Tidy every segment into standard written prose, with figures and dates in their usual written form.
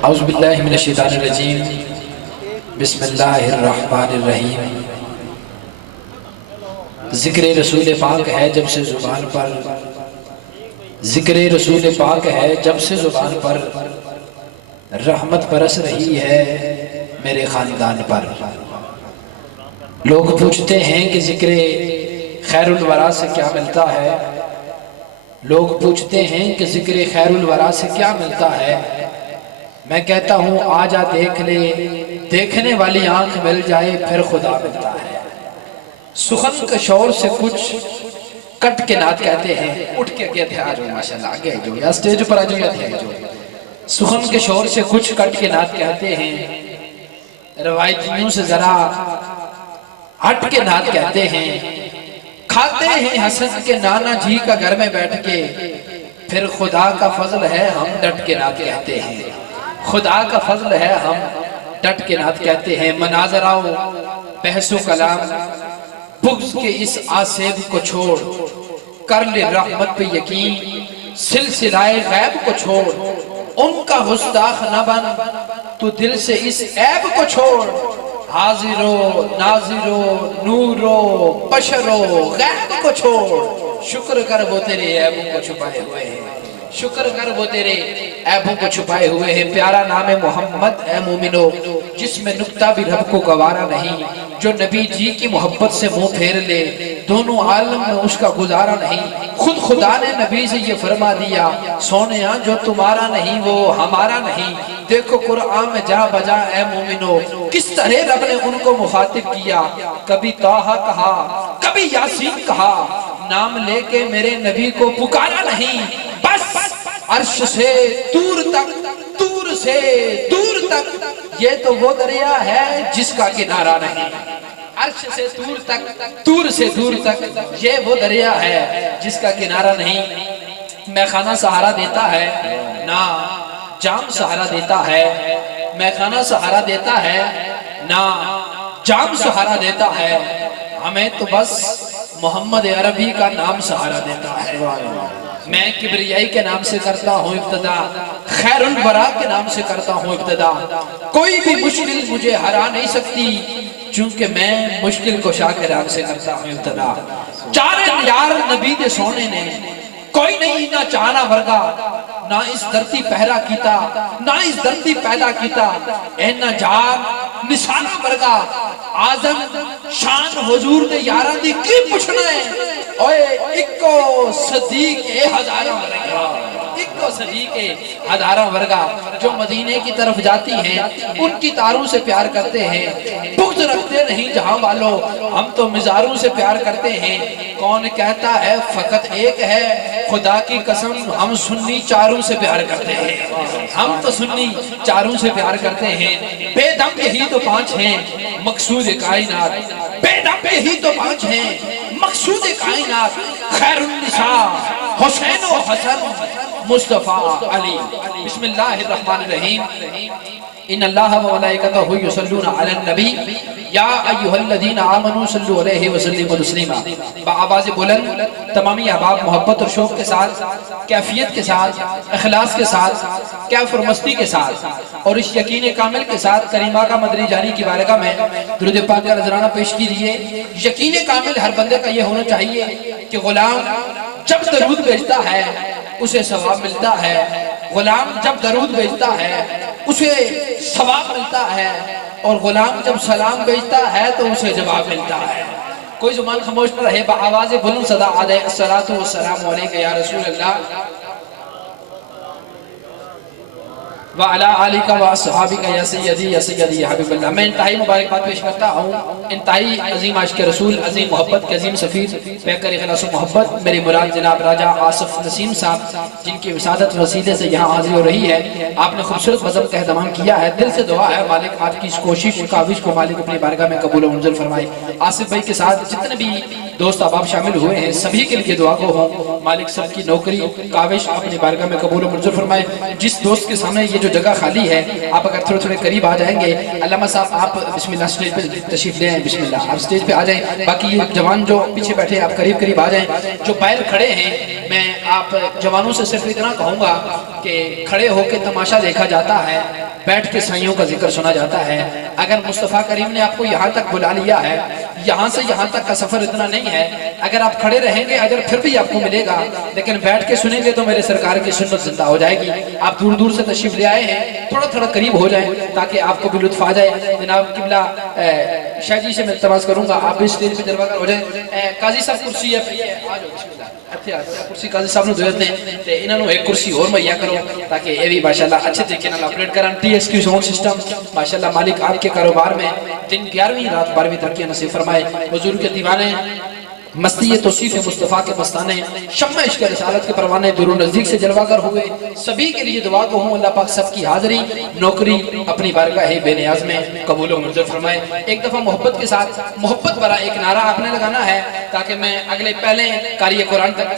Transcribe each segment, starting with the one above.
औज़ुबिल्लाहि मिनश्शैतानिर्रजीम बिस्मिल्लाहिर्रहमानिर्रहीम। ज़िक्र रसूल पाक है जब से ज़ुबान पर, ज़िक्र रसूल पाक है जब से ज़ुबान पर, रहमत बरस रही है मेरे ख़ानदान पर। लोग पूछते हैं कि ज़िक्र खैरुल वरा से क्या मिलता है, लोग पूछते हैं कि ज़िक्र खैरुल वरा से क्या मिलता है। मैं कहता हूँ आजा देख ले, देखने वाली आंख मिल जाए फिर खुदा मिलता है। सुखन के शोर से कुछ कट के नात कहते हैं, उठ के आगे थे आ जाओ, माशाल्लाह आगे जो या स्टेज पर आ जाओ या थे जो। सुखन के शोर से कुछ कट के नात कहते हैं, रवायतियों से जरा हट के नात कहते हैं। खाते हैं हसन के नाना जी का घर में बैठ के, फिर खुदा का फजल है हम डट के नात कहते हैं। खुदा का फजल है हम डट के नात कहते हैं। मनाजराओ बहसो कलाम बुग़्ज़ के इस आसेब को छोड़, कर ले रहमत पे यकीन सिलसिलाए गैब को छोड़। उनका गुस्ताख न बन तू दिल से इस ऐब को छोड़। हाजिरो नाजिरो नूरो बशरो गैब को छोड़। शुक्र कर वो तेरे ऐबों को छुपाए हुए हैं, शुक्र कर वो तेरे ऐबों को छुपाए हुए हैं। प्यारा नाम है मोहम्मद है मोमिनो, जिसमें नुक्ता भी रब को गवारा नहीं। जो नबी जी की मोहब्बत से मुंह फेर ले, दोनों आलम में उसका गुजारा नहीं। खुद खुदा ने नबी से ये फरमा दिया, सोनिया जो तुम्हारा नहीं वो हमारा नहीं। देखो कुरान में जा बजा ए मोमिनो, किस तरह रब ने उनको मुखातिब किया। कभी तौहा कहा, कभी यासीन कहा, नाम लेके मेरे नबी को पुकारा नहीं। बस अर्श से दूर तक, दूर से दूर तक, ये तो वो दरिया है जिसका किनारा नहीं। अर्श से दूर तक, दूर से दूर तक, ये वो दरिया है जिसका किनारा नहीं। मैखाना सहारा देता है ना जाम सहारा देता है, मैखाना सहारा देता है ना जाम सहारा देता है। हमें तो बस मोहम्मद अरबी का नाम सहारा देता है। मैं किबरियाई के नाम से करता हूँ इब्तिदा, खैरुल वरा के नाम से करता हूँ इब्तिदा। कोई भी मुश्किल मुझे हरा नहीं सकती, चूंकि मैं मुश्किल को शाह के नाम से करता हूँ इब्तिदा। चार यार नबी दे सोने ने, कोई नहीं ना चाहना वर्गा, ना इस धरती पहरा कीता, ना इस धरती पैदा कीता। ऐना जान निशाना वर्गा, आजम शान हुजूर दे यारां दी की पुछना है। ओए इको सदीक ए हजारों वर्गा, इको सदीक ए हजारों वर्गा। जो मदीने की तरफ जाती हैं उनकी तारों से प्यार करते हैं, बुग़्ज़ रखते नहीं जहां वालों, हम तो मिजारों से प्यार करते हैं। कौन कहता है फकत एक है, खुदा की कसम हम सुन्नी चारों से प्यार करते हैं। हम तो सुन्नी चारों से प्यार करते हैं। बेदम यही तो पांच हैं मकसूद कायनात, बेदम यही तो पांच हैं मकसूद कायनात। खैरुन निसा हुसैन व हसन मुस्तफा अली। बिस्मिल्लाहिर्रहमानिर्रहीम। इन अल्लाह व मलाइकतहु युसल्लूना अलन नबी या अय्युहल्लज़ीना आमनू सल्लु अलैहि व सल्लिमू तस्लीमा। बाआवाज़ बुलंद तमामी अहबाब मोहब्बत और शौक़ के साथ, कैफियत के साथ, इखलास के साथ, कैफ और मस्ती के साथ और इस यकीन कामिल के साथ करीमा का मदनी जानी की बारगाह में दुरूद पाक का नजराना पेश कीजिए। यकीन कामिल हर बंदे का ये होना चाहिए कि गुलाम जब दरूद भेजता है उसे सवाब मिलता है। गुलाम जब दरूद भेजता है उसे सवाब मिलता है, और गुलाम जब सलाम भेजता है तो उसे जवाब मिलता है। कोई जुबान खामोश न रहे, आवाज़ बुलंद सदा आदे अस्सलातु वस्सलामु अलैका या रसूल अल्लाह व अला आलिका व अस्हाबिका या सय्यदी या सय्यदी या हबीबल्लाह। मैं इंतहाई मुबारकबाद पेश करता हूँ इंतहाई अजीम आशिक़ रसूल, अजीम मोहब्बत के अजीम सफ़ीर, पैकर इख़लास व मोहब्बत मेरे मुराद जनाब राजा आसिफ नसीम साहब, जिनकी विसादत वसीले से यहाँ हाजिर हो रही है। आपने खूबसूरत मज़हब का एहतमाम किया है। दिल से दुआ है मालिक आपकी इस कोशिश काविश को मालिक अपनी बारगाह में कबूल व मंजूर फरमाए। आसिफ भाई के साथ जितने भी दोस्त अहबाब शामिल हुए हैं सभी के लिए दुआ को हो मालिक सबकी नौकरी काविश अपनी बारगाह में कबूल व मंजूर फरमाए। जिस दोस्त के सामने ये जो जगह खाली है, आप अगर थोड़े थोड़े करीब आ जाएंगे, अल्लामा साहब आप बिस्मिल्लाह स्टेज पे तशरीफ ले आए, बिस्मिल्लाह आप स्टेज पे आ जाएं। बाकी ये जवान जो पीछे बैठे आप करीब करीब आ जाएं। जो बाहर खड़े हैं, मैं आप जवानों से सिर्फ इतना कहूँगा कि खड़े होकर तमाशा देखा जाता है, बैठ के साइयों का जिक्र सुना जाता है। अगर मुस्तफ़ा करीम ने आपको यहाँ तक बुला लिया है, यहाँ से यहाँ तक का सफर इतना नहीं है, अगर आप खड़े रहेंगे अगर फिर भी आपको मिलेगा, लेकिन बैठ के सुनेंगे तो मेरे सरकार की सुन्नत जिंदा हो जाएगी। आप दूर दूर से तशरीफ ले आए हैं, थोड़ा थोड़ा करीब हो जाए ताकि आपको भी लुत्फ आ जाए। जनाब किबला शाह जी से मैं इल्तमास करूंगा आप भी स्टेज पे जलवा कर हो जाए। काजी साहब कुर्सी है कुर्सी काजी साहब ने दे देते हैं ते इन्हां नूं एक कुर्सी और मुहैया करो ताकि ये भी माशाल्लाह अच्छे तरीके नाल ऑपरेट करन। TSQ साउंड सिस्टम माशाल्लाह मालिक आपके कारोबार में दिन 11वीं रात 12वीं तरक्की नसीब फरमाए। हुजूर के दीवाने मस्ती तौसीफ मुस्तफ़ा के मस्ताने शम्मा इश्क़ रिसालत के परवाने दूर नज़दीक से जलवागर हुए सभी के लिए दुआ को हूँ अल्लाह पाक सबकी हाज़िरी नौकरी अपनी बारगाह बेनियाज में कबूल व मंजूर फरमाए। एक दफ़ा मोहब्बत के साथ मोहब्बत भरा एक नारा आपने लगाना है ताकि मैं अगले पहले कार्य कुरान तक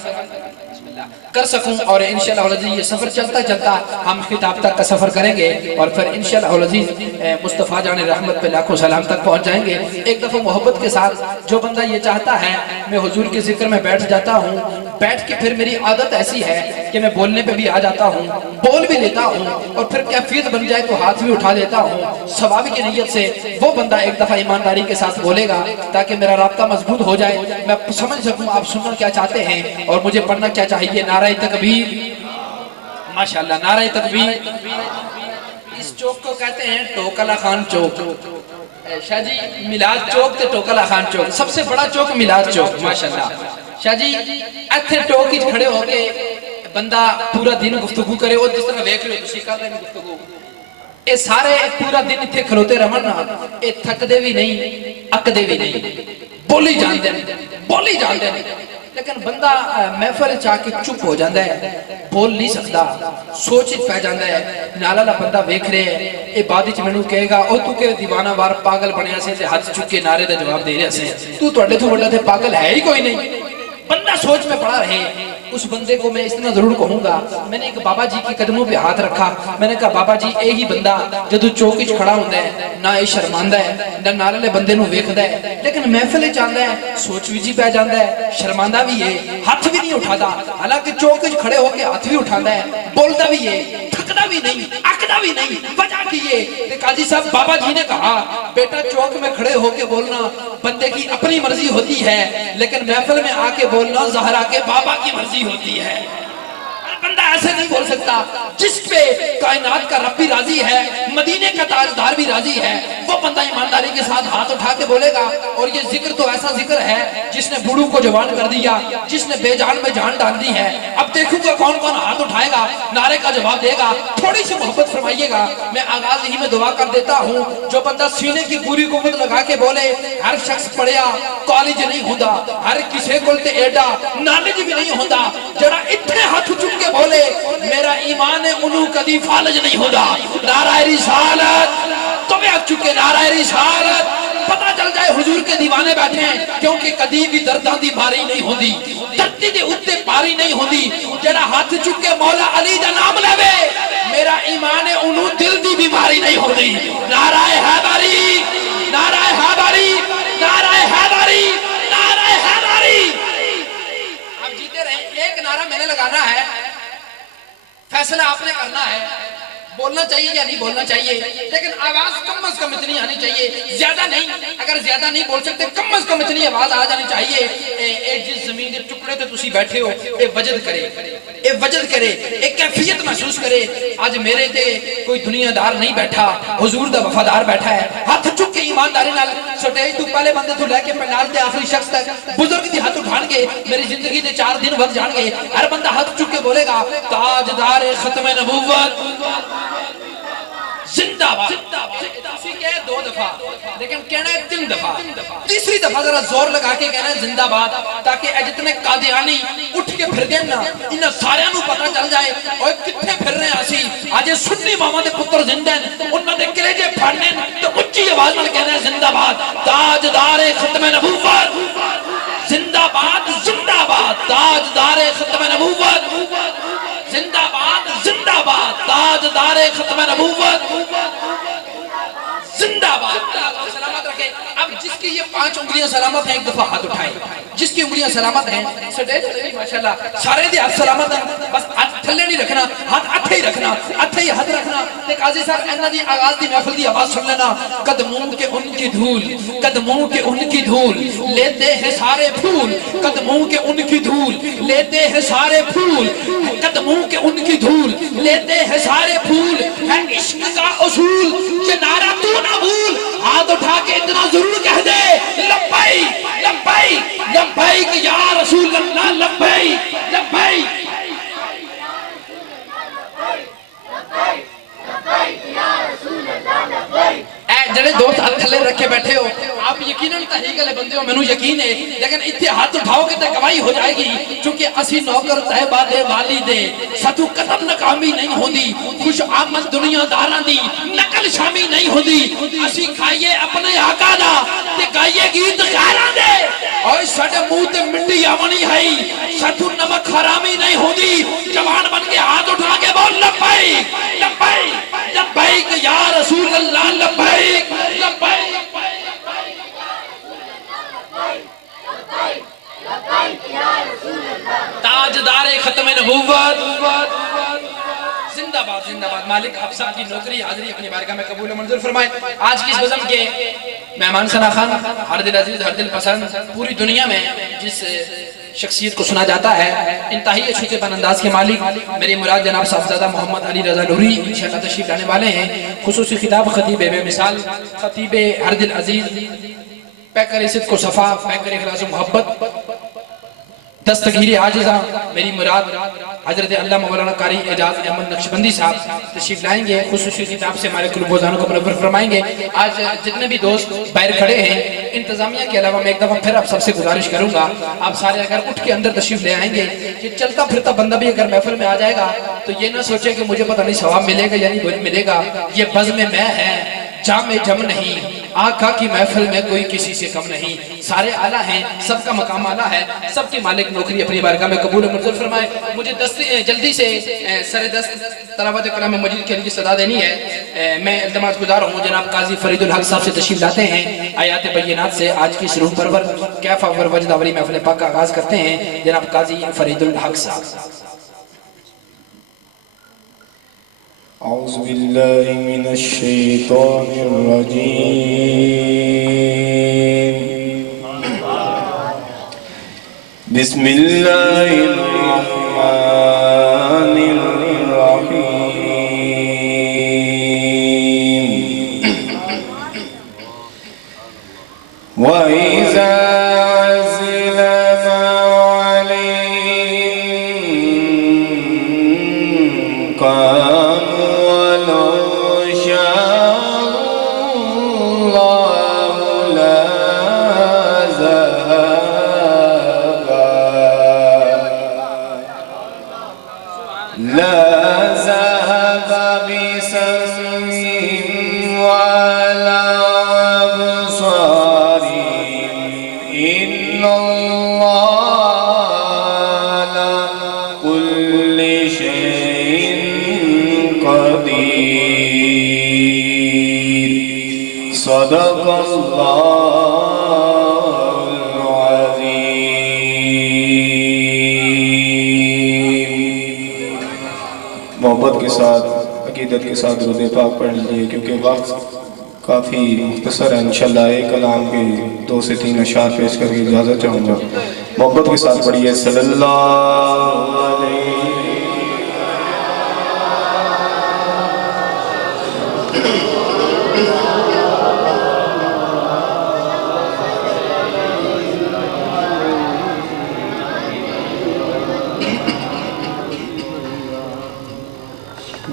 कर सकूं और इंशाअल्लाह ये सफर चलता चलता हम खिताब तक का सफर करेंगे और फिर इंशाअल्लाह मुस्तफ़ा जाने रहमत पे लाखों सलाम तक पहुंच जाएंगे। एक दफा मोहब्बत के साथ जो बंदा ये चाहता है मैं हुजूर के जिक्र में बैठ जाता हूँ, बैठ के फिर मेरी आदत ऐसी है कि मैं बोलने पे भी आ जाता हूँ, बोल भी लेता हूँ और फिर कैफियत बन जाए तो हाथ भी उठा लेता हूँ सवाब की नीयत से। वो बंदा एक दफा ईमानदारी के साथ बोलेगा ताकि मेरा राब्ता मजबूत हो जाए, मैं समझ सकूं आप सुनना क्या चाहते हैं और मुझे पढ़ना क्या चाहिए। नारे तकबीर माशाल्लाह, नारे तकबीर। इस चौक को कहते हैं टोकला खान चौक। शाह जी मिलाद चौक ते टोकला खान चौक, सबसे बड़ा चौक मिलाद चौक माशाल्लाह। शाह जी इत्थे टोक विच खड़े होके बंदा पूरा दिन गुफ्तगू करे और जिस तरह देख रहे हो तुसीं कर रहे हो गुफ्तगू, ये सारे पूरा दिन इत्थे खलोते रहन ना, ये थकदे भी नहीं अकदे भी नहीं, बोली जानते हैं। लेकिन बंदा महफिल च आके चुप हो जाता है, बोल नहीं सकता, सोच पै जाता है। नाल वाला बंदा वेख रहे है ये बाद विच मैनूं कहेगा ओ तू के दीवाना वार पागल बनया से ते हाथ चुक के नारे का जवाब दे रहा से, तू तुहाडे तो वड्डा ते पागल है ही कोई नहीं। बंदा सोच में पड़ा रहे। उस बंदे को मैं इतना जरूर कहूंगा, मैंने एक बाबा जी के कदमों पे हाथ रखा, मैंने कहा बाबा जी यही बंदा जदों चौक विच खड़ा होंदा है ना ये शर्मांदा है ना नाल वाले बंदे नूं वेखदा है, लेकिन महफिल च आंदा है सोच विच ही पै जांदा है, शर्मांदा भी है, हाथ भी नहीं उठाता, हालांकि चौक विच खड़े होके हाथ भी उठांदा है, बोलदा भी है, थकदा भी नहीं अकदा भी नहीं। वजह की है ते काजी साहब बाबा जी ने कहा बेटा चौक में खड़े होके बोलना बंदे की अपनी मर्जी होती है, लेकिन महफिल में आके बोलना ज़हरा के बाबा की मर्जी होती है। बंदा ऐसे नहीं बोल सकता। जिस पे कायनात का रब भी राजी है, मदीने का ताजदार भी राजी है, वो बंदा ईमानदारी के साथ हाथ उठा के बोलेगा। और ये जिक्र तो ऐसा जिक्र है जिसने बूढ़ू को जवान कर दिया, जिसने बेजान में जान डाल दी है। अब देखूंगा कौन कौन हाथ उठाएगा, नारे का जवाब देगा। थोड़ी सी मोहब्बत फरमाइएगा। मैं आगाज ही में दुआ कर देता हूँ, जो बंदा सीने की पूरी कुव्वत लगा के बोले हर शख्स पढ़िया कॉलेज नहीं होता, हर किसी को एडा नॉलेज भी नहीं होता, जरा इतने हाथ चुक के बोले मेरा ईमान है उन्हों कदी फालज नहीं होता। नाराए रिसालत तो वे हाथ चुके, नाराए रिसालत। पता चल जाए हुजूर के दीवाने बैठे हैं, क्योंकि कदी भी दर्दां दी बारी नहीं होती, धरती दे उत्ते बारी नहीं होती। जरा हाथ चुक के मौला अली दा नाम लेवे मेरा ईमान है उन्हों दिल दी बीमारी नहीं होती। नाराए हैदरी, नाराए हैदरी, नाराए हैदरी, नाराए हैदरी। आप जीते रहे। एक नारा मैंने लगाना है, फैसला आपने करना है, बोलना चाहिए या नहीं बोलना चाहिए, लेकिन आवाज कम से कम इतनी आनी चाहिए, ज्यादा नहीं। अगर ज्यादा नहीं बोल सकते कम से कम इतनी आवाज आ जानी चाहिए। जिस जमीन के टुकड़े पे तुसी बैठे हो ये वजद करे, ये वजद करे, एक कैफियत महसूस करे। आज मेरे ते कोई दुनियादार नहीं बैठा, हुजूर दा वफादार बैठा है। हाथ चुक के ईमानदारी नाल स्टेज तो पहले बंदे तो लेके पंडाल ते आखिरी शख्स तक बुजुर्ग दी हाथ उठाणगे, मेरी जिंदगी दे 4 दिन वध जाणगे। हर बंदा हाथ चुक के बोलेगा ताजदार खत्म नबूवत जिंदाबाद। कहे 2 दफा, लेकिन कहना है 3 दफा। तीसरी दफा जरा जोर लगा के कहना है जिंदाबाद, ताकि जितने कादियानी उठ के फिर गए ना इन सारियां नूं पता चल जाए और कितने फिर रहे असी। आज सुन्नी मामा दे पुत्र जिंदा हैं, उन्हां दे कलेजे फाड़ने तो उच्ची आवाज नाल कहना है जिंदाबाद। ताजदार खत्म नबूवत जिंदाबाद, जिंदाबाद। ताजदार खत्म नबूवत जिंदाबाद, जिंदाबाद। ताजदार खत्म नबूवत जिंदाबाद। सलामत रखे। अब जिस जिसकी ये 5 उंगलियां सलामत हैं एक दफा हाथ उठाए, जिसकी उंगलियां सलामत हैं माशाल्लाह सारे दे हाथ सलामत हैं, बस हाथ थल्ले नहीं रखना, हाथ अथे ही रखना, अथे ही हाथ रखना। ते काजी साहब इन्हां दी आगाज दी महफिल दी आवाज सुन लेना। कदमों के उनकी धूल, कदमों के उनकी धूल लेते हैं सारे फूल, कदमों के उनकी धूल लेते हैं सारे फूल, कदमों के उनकी धूल लेते हैं सारे फूल, है इश्क का उसूल ये नारा तू ना भूल। हाथ उठा के इतना जरूर कह दे लब्बैक लब्बैक लब्बैक या रसूल अल्लाह, लब्बैक लब्बैक जड़े दोस्त हाथ थले रखे बैठे हो, आप यकीनन तहीक वाले बंदे हो, मैनू यकीन है, लेकिन इत्थे हाथ उठाओगे तो गवाही हो जाएगी। क्योंकि असी नौकर तहबा दे वाली दे साथू कदम नकामी नहीं होती, खुश आमद दुनियादारां दी नकल शामी नहीं होती। असी खाइए अपने आका दा ते गाइए गीत गारां दे, और साडे मुंह ते मिट्टी आवनी है, साथू नमक हरामी नहीं होती। जवान बन के हाथ उठा के बोल लब्बैक लब्बैक लब्बैक या रसूल अल्लाह, लब्बैक लब्बैक। ताजदारे खत्म नबूवत जिंदाबाद जिंदाबाद। मालिक आप सब की नौकरी हाजिरी अपनी बारगाह में कबूल मंजूर फरमाए। आज की इस बज़म के मेहमान सना खान हर दिल अजीज हर दिल पसंद, पूरी दुनिया में जिस शख्सियत को सुना जाता है, इंतहाई अच्छे अंदाज के मालिक मेरी मुराद जनाब साहबजादा मोहम्मद अली रजा नूरी इंशाअल्लाह तशरीफ लाने वाले हैं। खुसूसी खिताब खतीब बेमिसाल खतीब हर दिल अजीज, पैकर इज़्ज़त को सफ़ा, पैकर इखलास मोहब्बत, दस्तगीर आजिज़ा मेरी मुराद हजरत अल्लाह मौलाना कारी एजाज अहमद नक्शबंदी साहब तशरीफ लाएंगे। खुसूसी किताब से हमारे कुलबोजानों को मुनव्वर फरमाएंगे। आज जितने भी दोस्त बाहर खड़े हैं, इंतजामिया के अलावा मैं एक दफ़ा फिर आप सबसे गुजारिश करूंगा, आप सारे अगर उठ के अंदर तशरीफ ले आएंगे कि चलता फिरता बंदा भी अगर महफिल में आ जाएगा तो ये ना सोचे कि मुझे पता नहीं सवाब मिलेगा या नहीं मिलेगा। ये बज़्म में मैं है, जामे जम नहीं, आका की महफिल में कोई किसी से कम नहीं, सारे आला हैं, सबका मकाम आला है, सबके मालिक नौकरी अपनी बारगाह में कबूल मंजूर फरमाए। मुझे जल्दी से सर दस्त तलावत कलाम मजीद के लिए सदा देनी है। मैं इल्तमास गुजार हूँ जनाब काजी फरीदुल हक साहब से तशरीफ लाते हैं। आयात बय्यनात से आज की रूह परवर कैफ और वजद वाली महफिल पाक का आगाज करते हैं। जनाब काजी फरीदुल हक साहब। औज़ु बिल्लाहि मिनश शैतानिर रजीम, बिस्मिल्लाहिर रहमानिर रहीम। व इज़ा मोहब्बत के साथ अकीदत के साथ दुरूद पाक पढ़ लीजिए, क्योंकि वक्त काफ़ी मुख्तसर है। इंशाअल्लाह एक कलाम के 2 से 3 अशार पेश करके इजाज़त चाहूँगा। मोहब्बत के साथ पढ़िए सल्लल्लाहु अलैहि।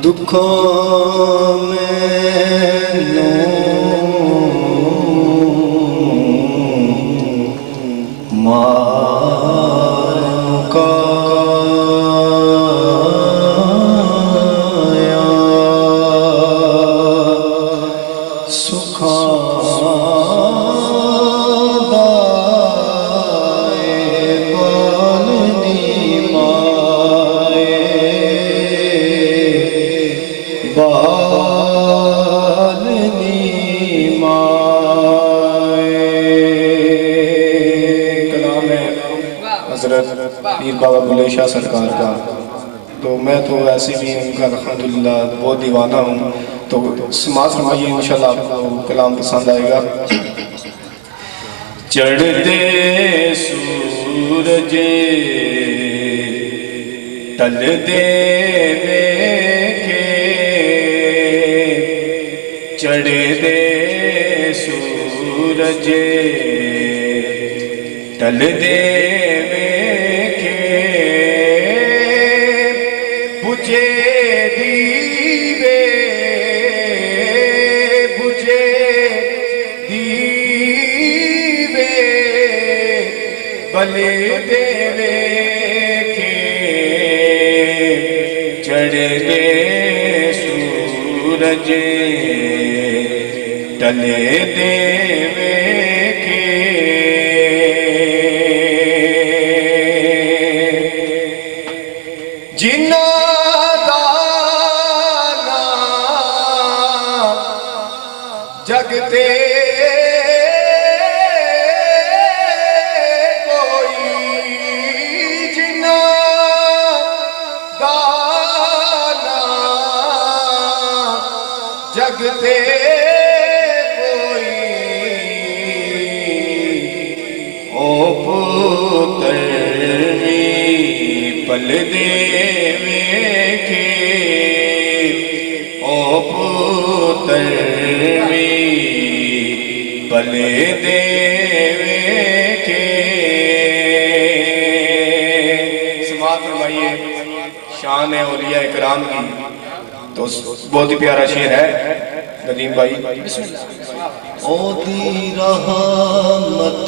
दुखों में बालनी माए पीर बाबा बुल्ले शाह सरकार का। तो मैं तो वैसे भी उनका अल्हम्दुलिल्लाह बहुत दीवाना हूँ। तो समाज फरमाइए, इंशाल्लाह आपको कलाम पसंद आएगा। चढ़ते सूरज ढलते देखे, चढ़ते सूरज ढलते देखे, बुझे दीवे बुझे दीवे भले देवे के, चढ़ते सूरज ढले देवे के, जिन्ना दाना जगते कोई, जिन्ना दाना जगते कोई, ओ पुत्र पल देवे के, ओ पुत्र पल देवे के। समाअत फरमाइए, शान है औलिया इकराम की। तो बहुत ही प्यारा शेर है नदीम भाई। ओदी रहमत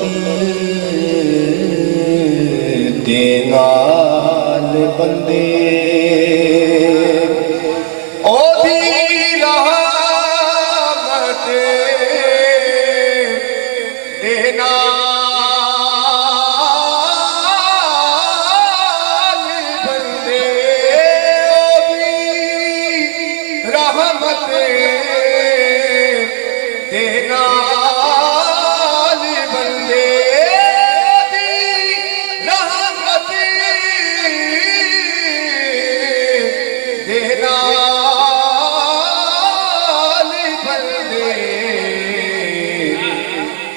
देनाल बंदे, ओदी रहमत देनाल बंदे, ओदी रहमत देनाल बंदे, रहमत देनाल बंदे,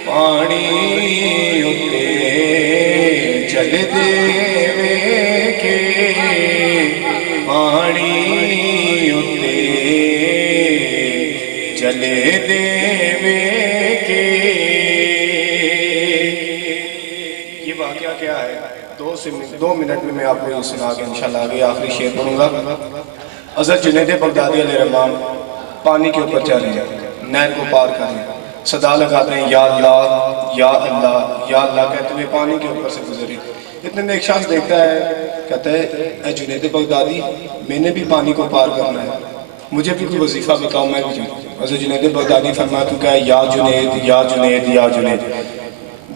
पानी उते चल देवे के, पानी उते चले देवे के। ये वाकया क्या है? 2 मिनट में मैं आपको ये सुना के इंशाल्लाह आगे आखिरी शेर पढ़ूंगा। हज़रत जुनैद बगदादी अलैहिर्रहमान पानी के ऊपर चल रहे हैं, नहर को पार कर रहे हैं, सदा लगाते हैं या अल्लाह या अल्लाह या अल्लाह कहते हुए पानी के ऊपर से गुजरे। इतने में एक शख्स देखता है, कहता है ऐ जुनैद बगदादी, मैंने भी पानी को पार करना है, मुझे भी कोई वजीफा बताओ, मैं भी जाऊँ। हज़रत जुनैद बगदादी फरमाया, तू क्या या जुनैद या जुनैद या जुनैद।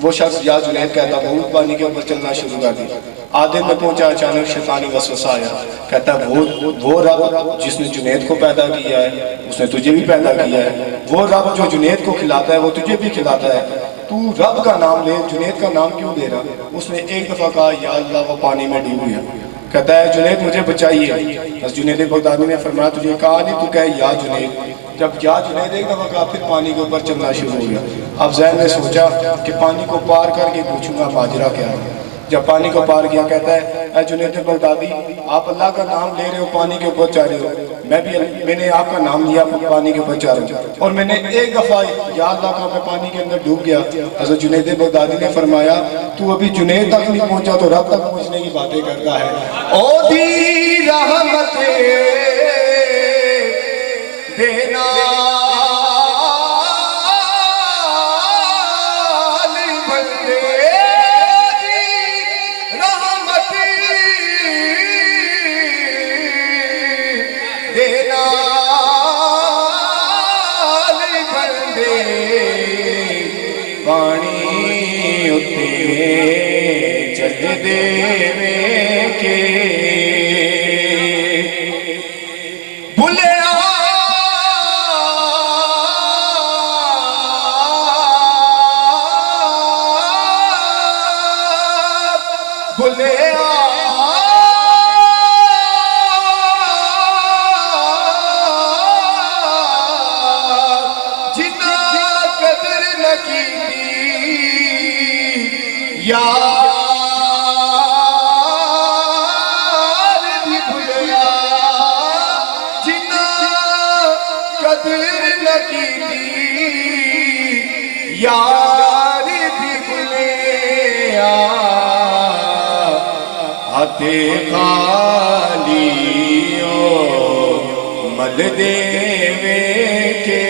वो शख्स या जुनैद कहता बहुत पानी के ऊपर चलना शुरू कर दिया। आधे में पहुंचा, अचानक शैतानी वसवसा आया, कहता है वो रब जिसने जुनैद को पैदा किया है उसने तुझे भी पैदा किया है, वो रब जो जुनैद को खिलाता है वो तुझे भी खिलाता है, तू रब का नाम ले, जुनैद का नाम क्यों ले रहा? उसने एक दफ़ा कहा या अल्लाह, वो पानी में डूब गया। कहता है जुनैद मुझे बचाइए। बस जुनैद बगदादी ने फरमाया तुझे कहा नहीं, तू कहे या जुनैद। जब या जुनैद एक दफ़ा कहा, फिर पानी के ऊपर चलना शुरू हो गया। अब ज़हन ने सोचा कि पानी को पार करके पूछूंगा माजरा क्या है। जब पानी को पार किया, कहता है ऐ जुनैद बगदादी, आप अल्लाह का नाम ले रहे हो, पानी के ऊपर जा रहे हो, मैंने आपका नाम लिया, पानी के ऊपर जा रहा हूँ, और मैंने एक दफ़ा या अल्लाह का मैं पानी के अंदर डूब गया। हज़रत जुनैद बगदादी ने फरमाया तू अभी जुनैद तक नहीं पहुंचा तो रब तक पहुंचने की बातें करता है। ओ दी रहमत देना पानी उते चल देवे के, भुलिया भुलिया न की यार दी भुलिया जिन्ना कदर न की यार दी भुलिया हाथे खाली मल देवे के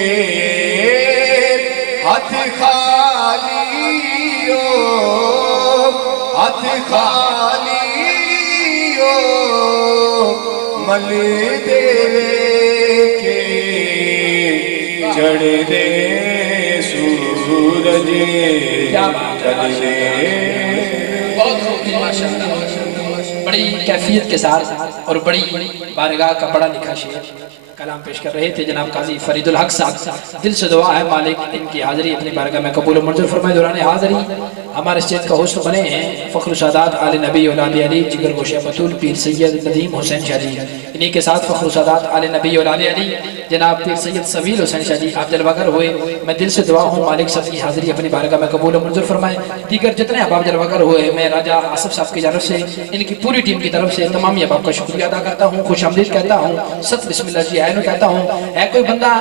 हाथ खाली हाथ खाली मल देवे के चढ़ दे सूरज चले बड़ी कैफियत के साथ और बड़ी बारगाह का पढ़ा लिखा शेर कलाम पेश कर रहे थे जनाब काजी फरीदुल हक साहब। दिल से दुआ है मालिक इनकी हाज़िरी अपनी बारगाह में कबूल मंजूर फरमाए। दौरान हाज़िरी हमारे स्टेज का होस्ट बने हैं फ़ख्र सादात आले नबी औलाद अली जिगर गोशे बतूल पीर सैयद नदीम हुसैन शाह जी। इन्हीं के साथ फ़ख्र सादात आले नबी औलाद अली जनाब पीर सैयद सबील हुसैन शाह जी आप जलवागर हुए। मैं दिल से दुआ हूँ मालिक सबकी हाज़िरी अपनी बारगाह में कबूल मंजूर फरमाए। दीगर जितने अहबाब जलवागर हुए मैं राजा आसिफ साहब की तरफ से इनकी पूरी टीम की तरफ से तमाम अहबाब का शुक्रिया अदा करता हूँ, खुश आमदीद कहता हूँ, सत बिस्मिल्लाह जी आयन कहता हूँ। है कोई बंदा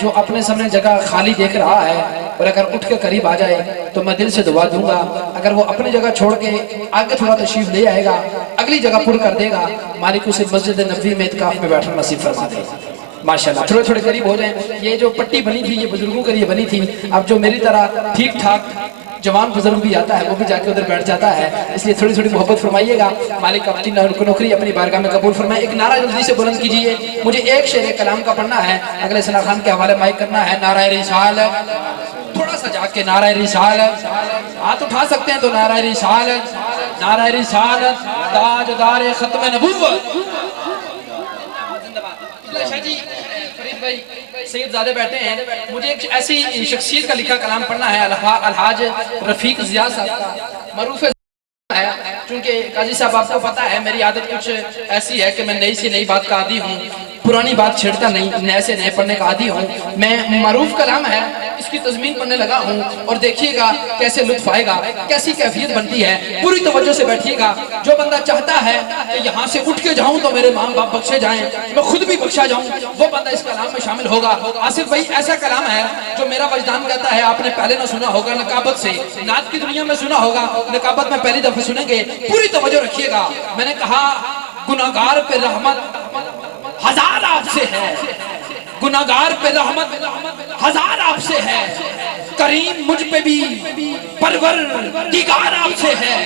जो अपने सामने जगह खाली देख रहा है और अगर उठ के करीब आ जाए तो मैं दिल से दुआ दूंगा अगर वो अपनी जगह छोड़ के आगे थोड़ा तशरीफ ले आएगा अगली जगह पुर कर देगा मालिक उसे मस्जिद नबवी में इत्काफ में बैठना नसीब फरमा दे। माशाल्लाह थोड़े थोड़े करीब हो जाए। ये जो पट्टी बनी थी ये बुजुर्गों के लिए बनी थी। अब जो मेरी तरह ठीक ठाक जवान बुजुर्ग भी आता है वो भी जाके उधर बैठ जाता है, इसलिए थोड़ी थोड़ी मोहब्बत फरमाइएगा। मालिक अपनी नौकरी अपनी बारगाह में कबूल फरमाए। एक नारा जल्दी से बुलंद कीजिए। मुझे एक शेर कलाम का पढ़ना है, अगले सना खान के हवाले माइक करना है। नारा रिसाल थोड़ा सा जाके नारा रिसाल हाथ उठा सकते हैं तो नारा रिसाल ताजदार खत्म नबूवत। सैयद ज़ादे बैठे हैं, मुझे एक ऐसी शख्सियत का लिखा कलाम पढ़ना है अलहाज रफीक जिया साहब का मरूफ है। चूंकि काजी साहब आपको पता है मेरी आदत कुछ ऐसी है कि मैं नई से नई बात का आदी हूँ, पुरानी बात छेड़ता नहीं, नए से नए पढ़ने का आदी हूँ। मैं मरूफ कलाम है इसकी तज़मीन पढ़ने लगा हूँ और देखिएगा कैसे लुत्फ आएगा, कैसी कैफियत बनती है। पूरी तवज्जो से बैठिएगा। जो बंदा चाहता है कि यहाँ से उठ के जाऊँ तो मेरे माँ बाप बख्शे जाएं, मैं खुद भी बख्शा जाऊँ, वो बंदा इस कलाम में शामिल होगा। आसिफ भाई ऐसा कलाम है जो मेरा वजदान कहता है आपने पहले ना सुना होगा, नकाबत से नात की दुनिया में सुना होगा, नकाबत में पहली दफा सुनेंगे। पूरी तवज्जो रखिएगा। मैंने कहा गुनाहगार पे रहमत हजार आपसे है, गुनाहगार पे रहमत हजार आपसे है, करीम मुझ पे भी परवर दिगार आपसे है,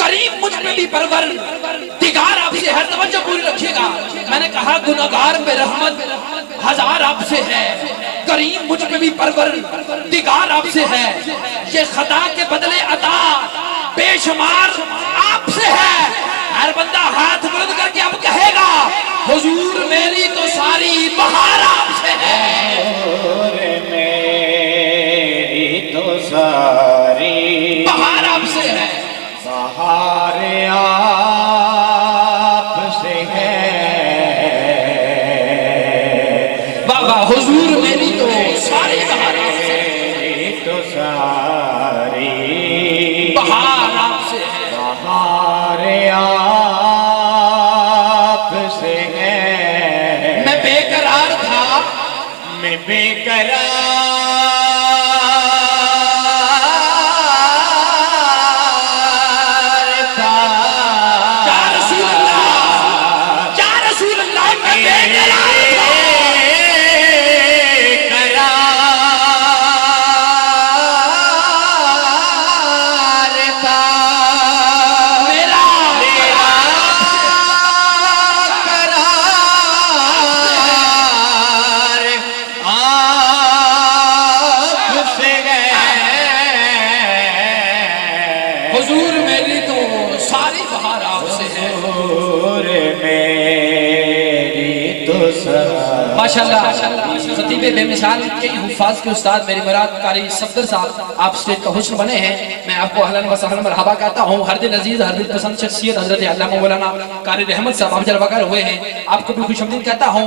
करीम मुझ पे भी परवर दिगार आपसे है। तवज्जो पूरी रखिएगा। मैंने कहा गुनाहगार पे रहमत हजार आपसे है, करीम मुझ पे भी परवर दिगार आपसे है, ये खता के बदले अता बेशुमार आपसे है। हर बंदा हाथ बुलंद करके अब कहेगा हुजूर मेरी तो सारी बहार आपसे है, मेरी तो सारी बहार आपसे है, बहार आपसे है। बाबा हुजूर मेरी तो सारी बहार आपसे है, मेरी तो सारी बहार आपसे है, बहार आपसे है। मैं बेकरार था, मैं बेकरार था, या रसूल अल्लाह, या रसूल अल्लाह, मैं बेकरार था, माशाल्लाह खतीबे बेमिसाल के हुफ़ाज़ के उस्ताद मेरी मुराद कारी सफदर साहब आप स्टेज का हुस्न बने हैं। मैं आपको अहलन व सहलन मरहबा कहता हूँ। हर दिन अजीज हर दिन पसंद शख्सियत हज़रत अल्लामा मौलाना कारी रहमत साहब अफजल वगर हुए हैं, आपको भी खुशआमदीद कहता हूँ।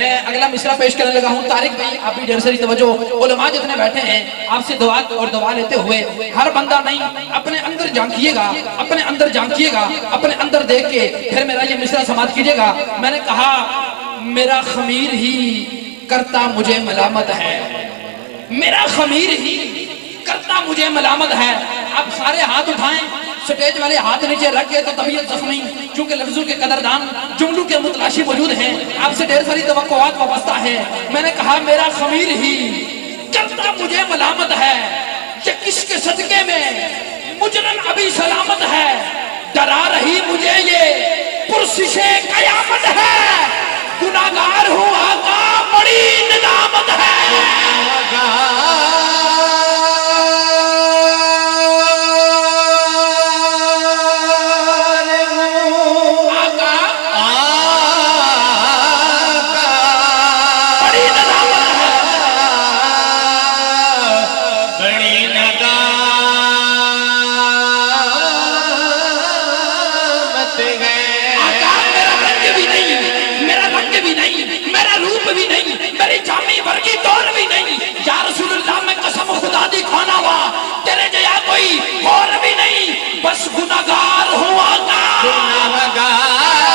मैं अगला मिसरा पेश करने लगा हूँ। तारिक भाई आप भी ढेर सारी तवज्जो, उलमा जितने बैठे हैं आपसे दुआ और दवा लेते हुए हर बंदा नहीं अपने अंदर झांकिएगा, अपने अंदर झांकिएगा, अपने अंदर देख के फिर मेरा ये मिसरा समाप्त कीजिएगा। मैंने कहा मेरा खमीर ही करता मुझे मलामत है, मेरा खमीर ही करता मुझे मलामत है। अब सारे हाथ उठाएं, स्टेज वाले हाथ नीचे रख के तो तबीयत जख्मी, क्योंकि लफ्जों के कदरदान जुमलों के मुतलाशी मौजूद हैं, आपसे ढेर सारी तवक्कुआत वाबस्ता है। मैंने कहा मेरा खमीर ही करता मुझे मलामत है, ये किसके सदके में मुजरम अभी सलामत है, डरा रही मुझे ये पुरसिशे कयामत है, गुनाहगार हूँ आका बड़ी नदामत है। बस गुनाहगार हूँ आका, गुनाहगार हूँ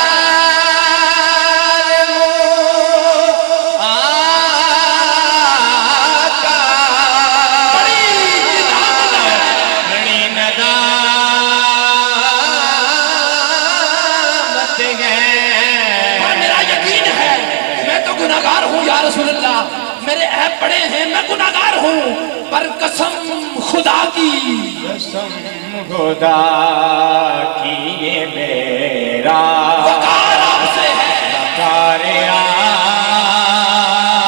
आका, बड़ी नदामत है। मेरा यकीन है मैं तो गुनाहगार हूँ या रसूल अल्लाह, मेरे ऐब बड़े हैं, मैं गुनाहगार हूँ, पर कसम खुदा की, कसम खुदा की ये मेरा वकार आपसे है, वकार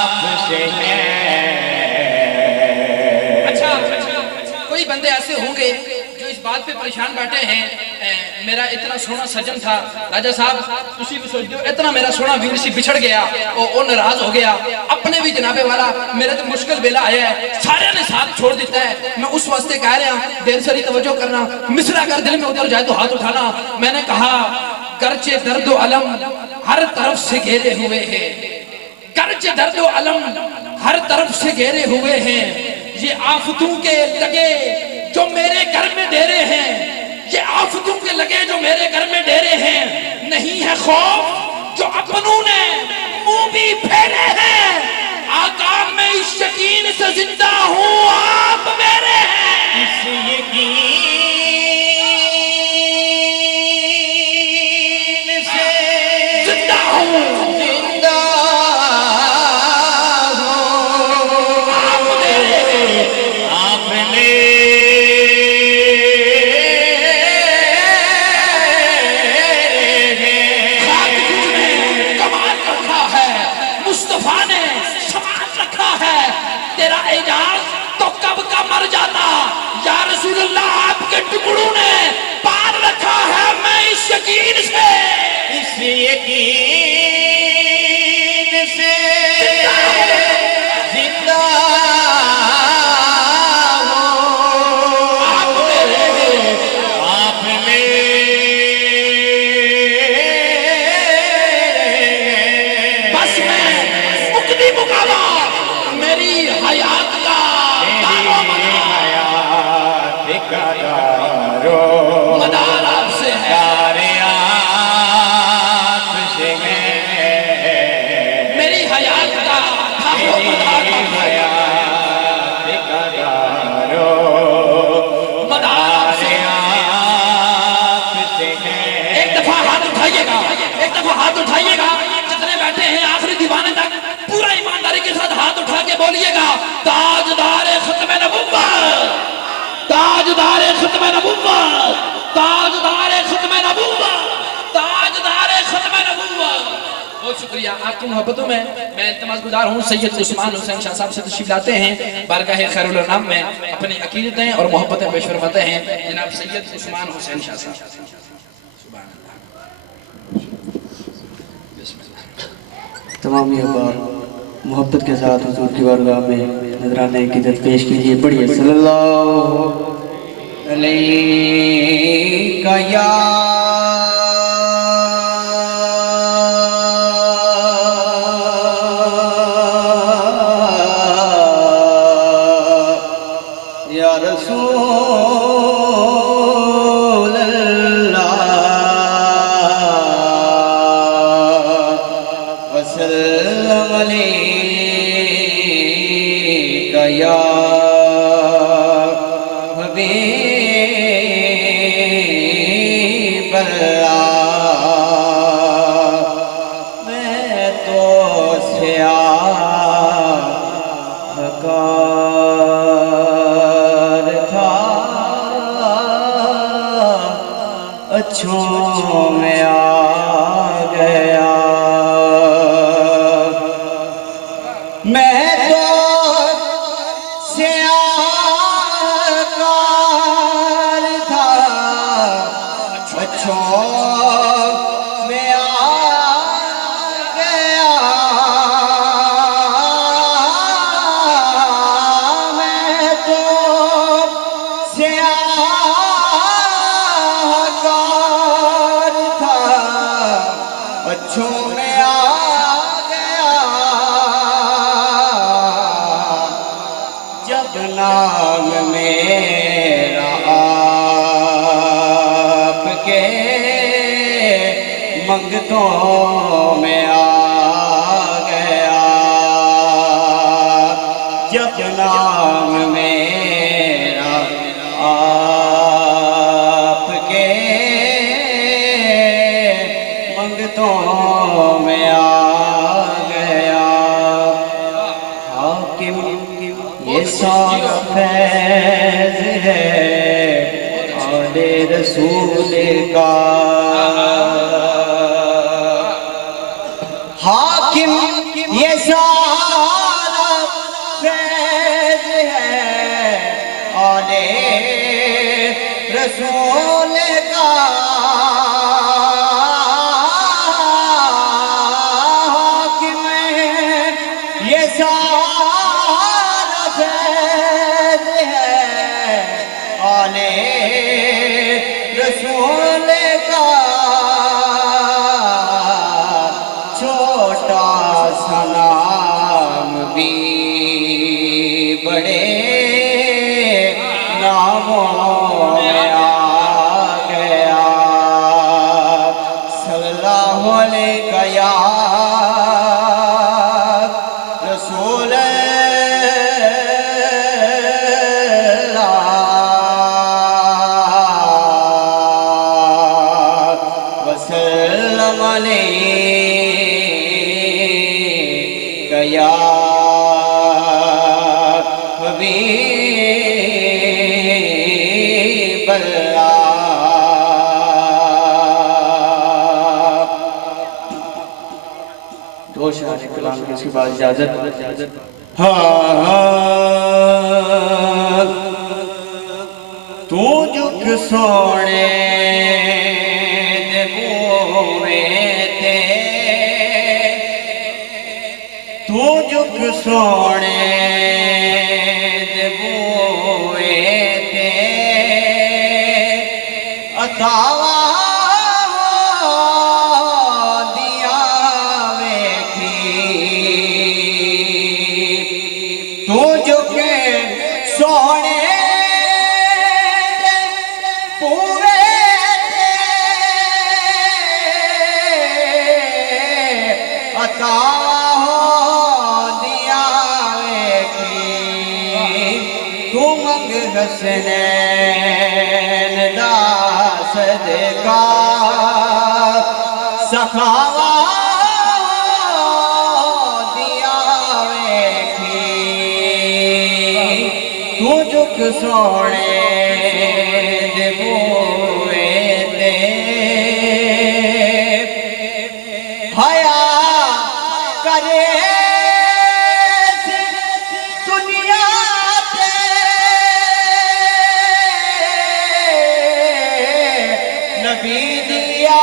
आपसे है। अच्छा, कोई बंदे ऐसे होंगे जो इस बात पे परेशान बैठे हैं, मेरा इतना सोना सजन था राजा साहब, तुसी भी सोच दो इतना मेरा सोना वीर सी बिछड़ गया और नाराज हो गया, अपने भी जनाबे वाला मेरे तो मुश्किल बेला आया है, सारे ने साथ छोड़ देता है। मैं उस वास्ते कह रहा हूँ ढेर सारी तवज्जो करना, मिसरा अगर दिल में उतर जाए तो हाथ उठाना। मैंने कहा गर्चे दर्द अलम हर तरफ से घेरे हुए हैं, गर्चे दर्द अलम हर तरफ से घेरे हुए हैं, ये आफतों के लगे जो मेरे घर में डेरे हैं, ये आफतों के लगे जो मेरे घर में डेरे हैं, नहीं है खौफ जो अपनों ने मुंह भी फेरे हैं, आका मैं इस यकीन से जिंदा हूँ आप मेरे हैं, इस यकीन से जिंदा हूँ, जिंदा हूँ आप मेरे हैं, आप मेरे तेरा एजाज तो कब का मर जाता या रसूल अल्लाह, आपके टुकड़ों ने पार रखा है मैं इस यकीन से, इस यकीन से जिंदा हूँ आप मेरे, आप मेरे, बस मैं मुक्ति मुकाबा मेरी हयात का मदार आपसे है, आपसे है मेरी हयात का मदार आपसे है। एक दफा हाथ उठाइएगा, एक दफा हाथ उठाइएगा, जितने बैठे हैं आखिरी दीवाने तक पूरा ईमानदारी के साथ हाथ उठा के बोलिएगा ताजदारे खत्मे नबुव्वत, ताजदारे खत्मे नबुव्वत, ताजदारे खत्मे नबुव्वत, ताजदारे खत्मे नबुव्वत। बहुत शुक्रिया आपकी मोहब्बतों में मैं इल्तिमास गुजार हूँ। सैयद उस्मान हुसैन शाह साहब से तशरीफ लाते हैं बारगाह खैरुल अनाम में, अपनी अकीदतें और मोहब्बतें पेश फरमाते हैं जनाब सैयद उस्मान हुसैन शाह साहब। तमाम ये बात मोहब्बत के साथ हुजूर की बारगाह में नजराना अक़ीदत पेश कीजिए। पढ़िए सल्लल्लाहु अलैका या रसूल अल्लाह वसल्लम अलैका या हबीब अल्लाह। मैं तो स्याहकार था अच्छों में आ गया। मैं तो स्याहकार था अच्छों में आ गया। मैं तो स्याहकार था अच्छों में आ गया। जब नाम मेरा आपके मंगतों में आ गया। जब नाम मेरा आपके मंगतों में आ गया। हाकिम ये सारा फैज़ है आले रसूल का। हाकिम ये सारा फैज़ है आले रसूल का। हाकिम ये सारा फैज़ है आले रसूल का। छोटा सा नाम भी बड़े नामों में आ गया। सल्लल्लाहु अलैका या रसूल अल्लाह वसल्लम अलैका या हबीब अल्लाह। दो शायर कलाम की इसके बाद इजाजत। हाँ तू जुग सोने दे मूवें ते, तू जुग सोने दे मूवें ते अतावा दिया वेखी। तू जुग सोने पूरे अता दिया वेखी। तू मंग हसनैन दा सदका सखावा दिया वेखी। तू जुग सोने दे मूवें ते हया करे दुनिया ते। नबी दिया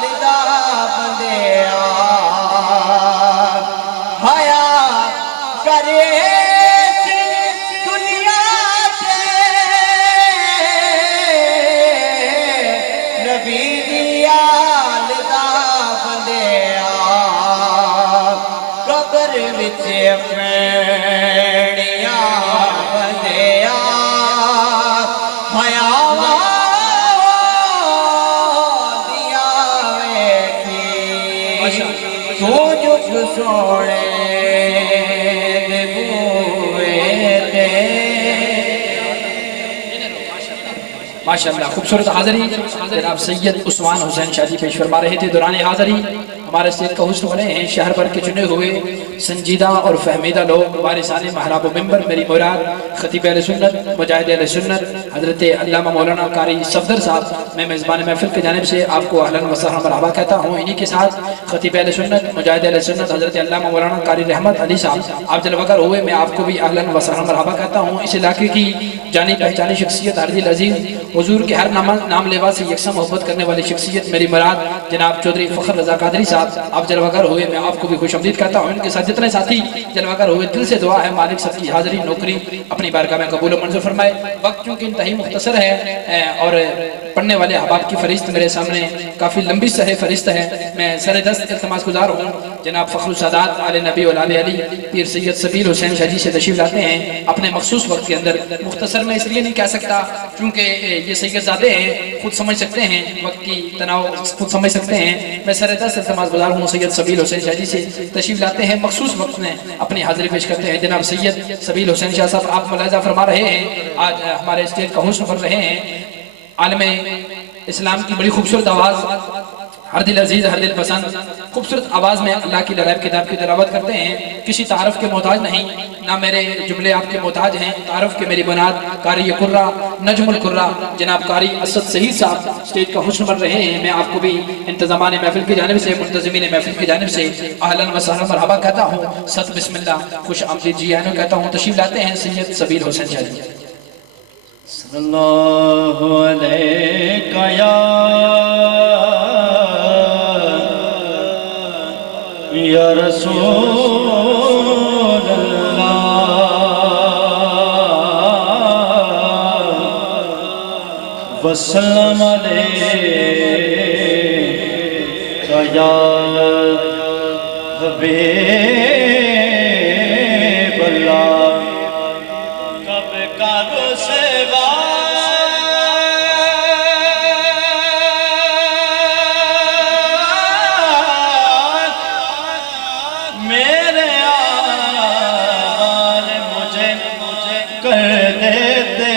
निदा बंदिया हया पर दुनिया से नबी दिया लदा बंदिया कबर विच पैणिया बंदिया मायावा दिया वेखी तू जुग सोने माशाअल्लाह खूबसूरत हाज़री जनाब सैयद उस्मान हुसैन शादी पेश फरमा रहे थे। दौरान हाज़री हमारे स्टेज का हुस्न बने हैं शहर भर के चुने हुए संजीदा और फहमीदा लोग वारिसाने महराब मिंबर मेरी मुराद खतीब अहले सुन्नत मुजाहिद अहले सुन्नत हज़रत अल्लामा मौलाना कारी सफदर साहब, मैं मेज़बान महफिल की जानिब से आपको अहलन व सहलन मरहबा कहता हूँ। इन्हीं के साथ खतीब अहले सुन्नत मुजाहिद अहले सुन्नत हज़रत अल्लामा मौलाना कारी रहमत अली साहब आप जलवागर हुए, मैं आपको भी अहलन व सहलन मरहबा कहता हूँ। इस इलाके की जानी पहचानी शख्सियत हार्दिल अजीज़ हुजूर के हर नाम लेवा से यकसा मोहब्बत करने वाली शख्सियत मेरी मुराद जनाब चौधरी फ़खर रज़ा कादरी साहब आप जलवागर हुए, मैं आपको भी खुशआमदीद कहता हूँ। इनके साथ जितने साथी जलवागर हुए दिल से दुआ है मालिक सबकी हाज़री नौकरी अपनी बारगाह में कबूल मंजूर फरमाए। वक्त क्योंकि इंतहाई मुख्तसर है और पढ़ने वाले अहबाब की फरिश्त मेरे सामने काफ़ी लंबी सहे फरिश्त है। मैं सर दस्त इल्तमास गुजार हूँ जनाब फ़खरुल सादात आले नबी और आले अली पीर सैयद सबील हुसैन शाह जी से तशरीफ लाते हैं अपने मखसूस वक्त के अंदर। मुख्तसर में इसलिए नहीं कह सकता क्योंकि ये सैयदजादे हैं, खुद समझ सकते हैं वक्त की तनाव खुद समझ सकते हैं। मैं सर दस्त इल्तमास गुजार हूँ सैयद सबील हुसैन शाह जी से तशरीफ लाते हैं मखसूस वक्त में अपनी हाजिरी पेश करते हैं। जनाब सैयद सबील हुसैन शाह साहब आप मुलाजा फरमा रहे हैं, आज हमारे स्टेज का हुस्न कर रहे हैं। आलमे इस्लाम की बड़ी खूबसूरत आवाज़ हर दिल अजीज हर दिल पसंद खूबसूरत आवाज़ में अल्लाह की लरैब किताब की तिलावत करते हैं। किसी तारफ़ के मोहताज नहीं, ना मेरे जुमले आपके मोहताज हैं। तारफ़ के मेरी बुनियाद कारी कुर्रा नजमुल कुर्रा जनाब कारी असद सहीद साहब स्टेज का हुस्न बन रहे हैं। मैं आपको भी इंतज़ामान महफिल की जानिब से मुंतज़मीन महफिल की जानिब से अहलन व सहलन मरहबा कहता हूँ। सत बिस्मिल्लाह खुश आमदीद जी आनो कहता हूँ। तशरीफ लाते हैं सैयद सबील हुसैन शाह जी। सल्लल्लाहु अलैका या रसूल अल्लाह वसल्लम अलैका या हबीब अल्लाह कब करो सेवा मेरे आल मुझे कर देते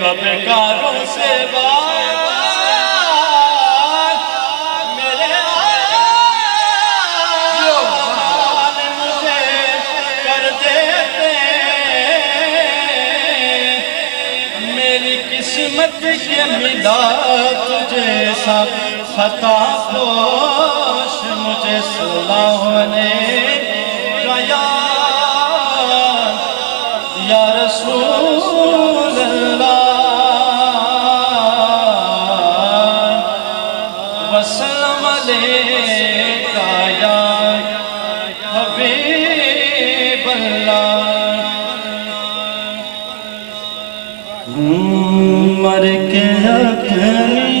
कब करो सेवा मेरे आल मुझे कर देते मेरी किस्मत के मिला तुझे सब खता पोश मुझे सल्लल्लाहु अलैका या रसूल अल्लाह वसल्लम अलैका या हबीब अल्लाह मर के अपनी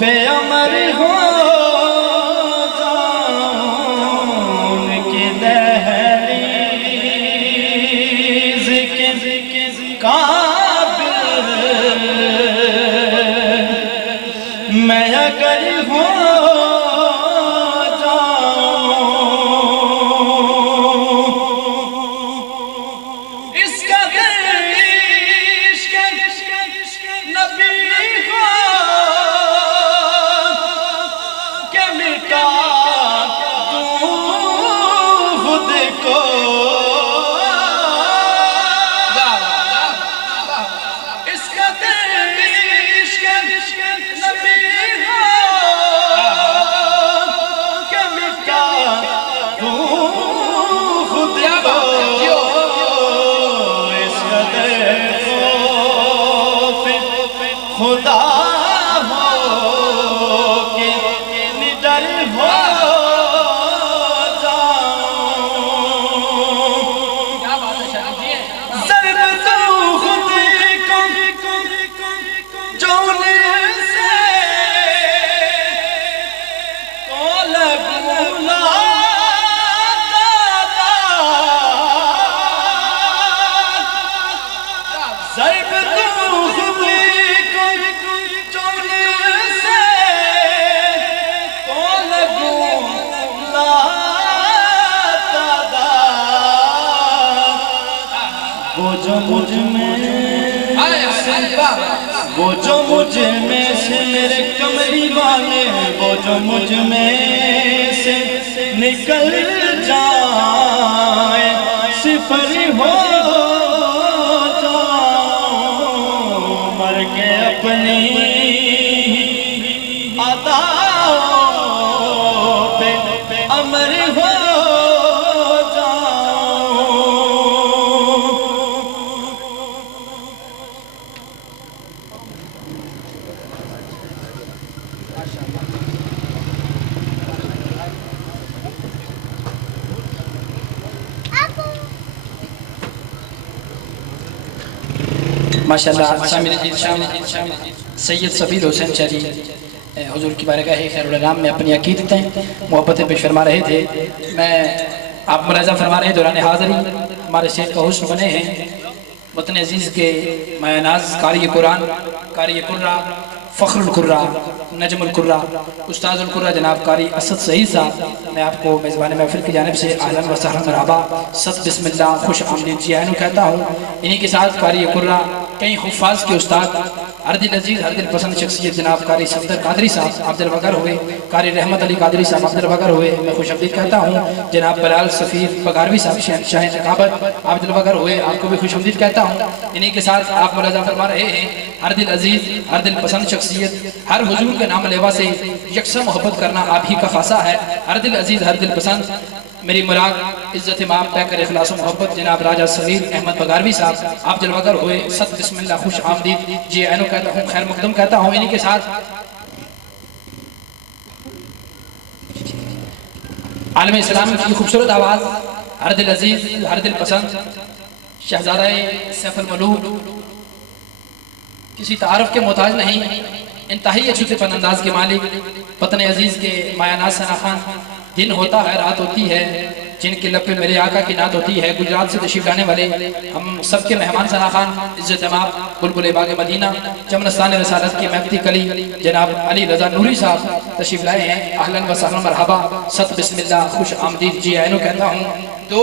पे अमर हो जाऊं की दहलीज़ के काबिल मैं अगर हो खुदा हो के निडर हो वो जो मुझ में से मेरे कमली वाले, वो जो मुझ में से निकल जाए, सिफर हो जाऊं मर के अपनी अदाओं पे अमर हो माशाअल्लाह। सैयद सफ़ीर हुसैन शाह जी हुजूर की बारगाह खैरुल अनाम में अपनी अकीदतें मोहब्बतें पेश फरमा रहे थे। मैं आप मुलाज़ा फरमा रहे हैं दौरान हाज़री हमारे शेख का हुस्न बने हैं वतन अजीज़ के मायानाज़ कारी कुरान, कारी कुर्रा, फ़ख्रुल कुर्रा, नजमुल कुर्रा, उस्ताजुल कुर्रा जनाब कारी असद सईद साहब, मैं आपको मेज़बान महफ़िल की जानिब से अहलन व सहलन मरहबा सत बिस्मिल्लाह खुश आमदीद जी आयनु कहता हूँ। इन्हीं के साथ कारी कुर्रा कई हुफ़ाज़ के उस्ताद हर दिल अजीज़ हर दिल पसंद शख्सियत जनाब कारी सफदर कादरी साहब अब्दुल बकर हुए, कारी रहमत अली कादरी साहब अब्दुल बकर हुए, मैं खुशअमदीद कहता हूँ। जनाब बलाल सफ़ीर बगारवी साहब शाह नकाबत अब्दुल बकर हुए, आपको भी खुशअमदीद कहता हूँ। इन्हीं के साथ आप मुलाज़ा फरमा रहे हैं हर दिल अजीज़ हर दिल पसंद शख्सियत, हर हुजूर के नाम लेवा से यकसा मोहब्बत करना आप ही का खासा है। हर दिल अजीज़ हर दिल पसंद मेरी मुराद इज़्ज़त इमाम पैकर इखलास मोहब्बत जनाब राजा सगीर अहमद बगारवी साहब आप जलवागर हुए, सत बिस्मिल्लाह खुश आमदीद जी आयनो कहता हूँ, खैर मकदम कहता हूँ। इन्हीं के साथ आलम इस्लाम की खूबसूरत आवाज़ हर दिल अजीज़ हर दिल पसंद शहजादा सैफुल मलूक, किसी तारफ के मोहताज नहीं, इंतहाई अच्छे से फन अंदाज के मालिक, वतन अजीज़ के मायानाज़ सना खान। दिन होता है रात होती है, जिनके लब पे मेरे आका की नात होती है। गुजरात से तशरीफ लाने वाले हम सबके मेहमान सना खान, इज़्ज़त इमाम बुलबुल बाग मदीना चमनस्तान रसालत के महती कली जनाब अली रज़ा नूरी साहब तशरीफ लाए हैं। अहलन व सहलन मरहबा सत बिस्मिल्लाह खुश आमदीद जी आयनो कहता हूँ। दो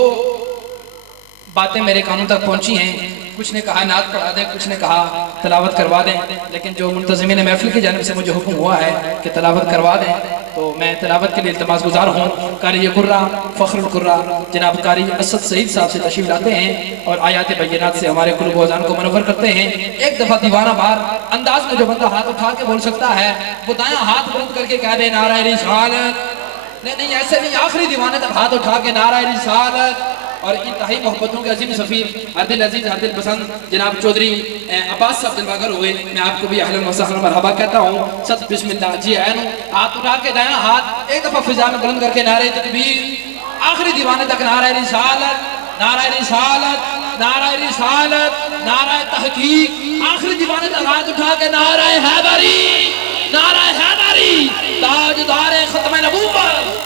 बातें मेरे कानों तक पहुँची हैं, कुछ ने कहा नात पढ़ा दें, कुछ ने कहा तलावत करवा दें, लेकिन जो मुंतज़िमीन महफिल की जानिब से मुझे हुक्म हुआ है कि तलावत करवा दें, तो मैं तलावत के लिए इल्तमास गुजार हूँ। कारी कुर्रा फ़ख्रुल कुर्रा जनाब कारी असद सईद साहब से तशरीफ लाते हैं और आयात बैयनात से हमारे कुल्ब वज़ान को मनव्वर करते हैं। एक दफ़ा दीवाना बार अंदाज में जो बंदा हाथ उठा के बोल सकता है वो दायां हाथ बुलंद करके कह दे नारा रिसालत। नहीं ऐसे नहीं, आखिरी दीवाने तक हाथ उठा के नारा रिसालत। और इंतहाई मोहब्बतों के अजीम सफ़ीर हर दिल अजीज़ हर दिल पसंद जनाब चौधरी अब्बास साहब दिलवागर हुए, मैं आपको भी अहलन व सहलन मरहबा कहता हूँ। सत बिस्मिल्लाह जी आयनो, हाथ उठा के दायां हाथ एक दफ़ा फिजा में बुलंद करके नारे तकबीर, आखिरी दीवाने तक नारा रिसालत, नारा रिसालत, नारा रिसालत, नारा तहकीक, आखिरी दीवाने तक हाथ उठा के नारा हैदरी, नारा हैदरी, ताजदार खत्म नबूवत।